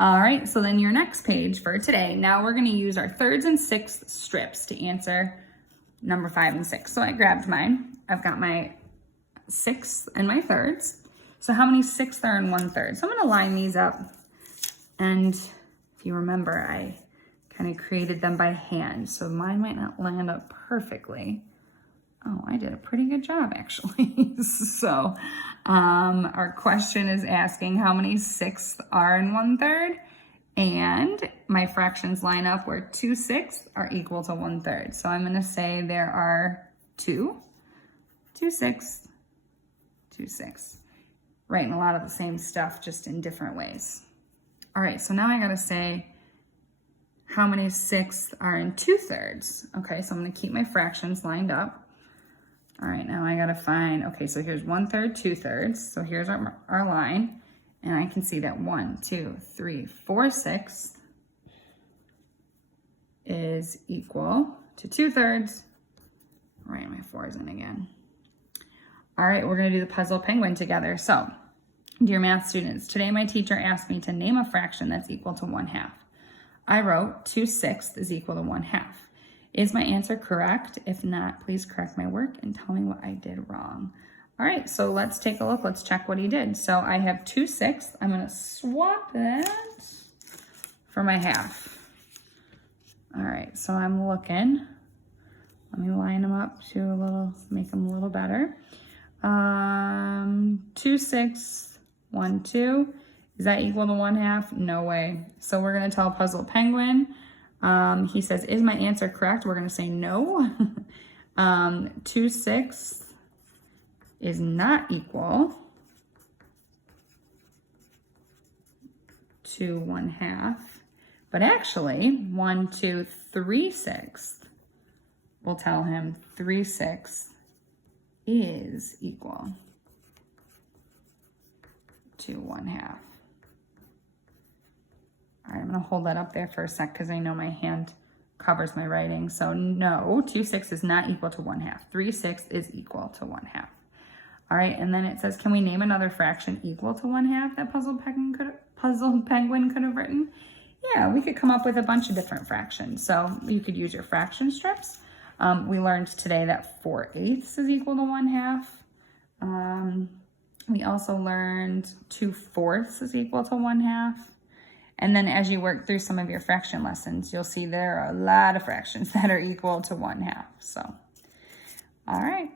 All right, so then your next page for today, now we're gonna use our thirds and sixths strips to answer number 5 and 6. So I grabbed mine. I've got my sixths and my thirds. So how many sixths are in 1/3? So I'm gonna line these up. And if you remember, I kind of created them by hand. So mine might not land up perfectly. Oh, I did a pretty good job actually. So our question is asking how many sixths are in 1/3, and my fractions line up where 2 sixths are equal to 1/3. So I'm gonna say there are 2 sixths, 2 sixths. Writing a lot of the same stuff, just in different ways. All right, so now I gotta say how many sixths are in 2/3. Okay, so I'm gonna keep my fractions lined up. All right, now I gotta find, okay, so here's 1/3, 2/3. So here's our line. And I can see that 1, 2, 3, 4 sixths is equal to 2/3. Write my 4s in again. All right, we're gonna do the puzzle penguin together. So, dear math students, today my teacher asked me to name a fraction that's equal to 1/2. I wrote 2 sixths is equal to 1/2. Is my answer correct? If not, please correct my work and tell me what I did wrong. All right, so let's take a look. Let's check what he did. So I have 2 sixths. I'm gonna swap that for my half. All right, so I'm looking. Let me line them up to a little, make them a little better. 2 sixths, 1, 2. Is that equal to 1/2? No way. So we're gonna tell Puzzle Penguin. He says, is my answer correct? We're gonna say no. 2 sixths is not equal to 1/2, but actually 1, 2, 3 sixths will tell him 3 sixths is equal to 1/2. All right, I'm gonna hold that up there for a sec because I know my hand covers my writing. So no, 2 sixths is not equal to 1/2. 3 sixths is equal to 1/2. All right, and then it says, can we name another fraction equal to 1/2 that Puzzle Penguin could have written? Yeah, we could come up with a bunch of different fractions. So you could use your fraction strips. We learned today that 4/8 is equal to 1/2. We also learned 2/4 is equal to 1/2. And then as you work through some of your fraction lessons, you'll see there are a lot of fractions that are equal to 1/2. So, all right.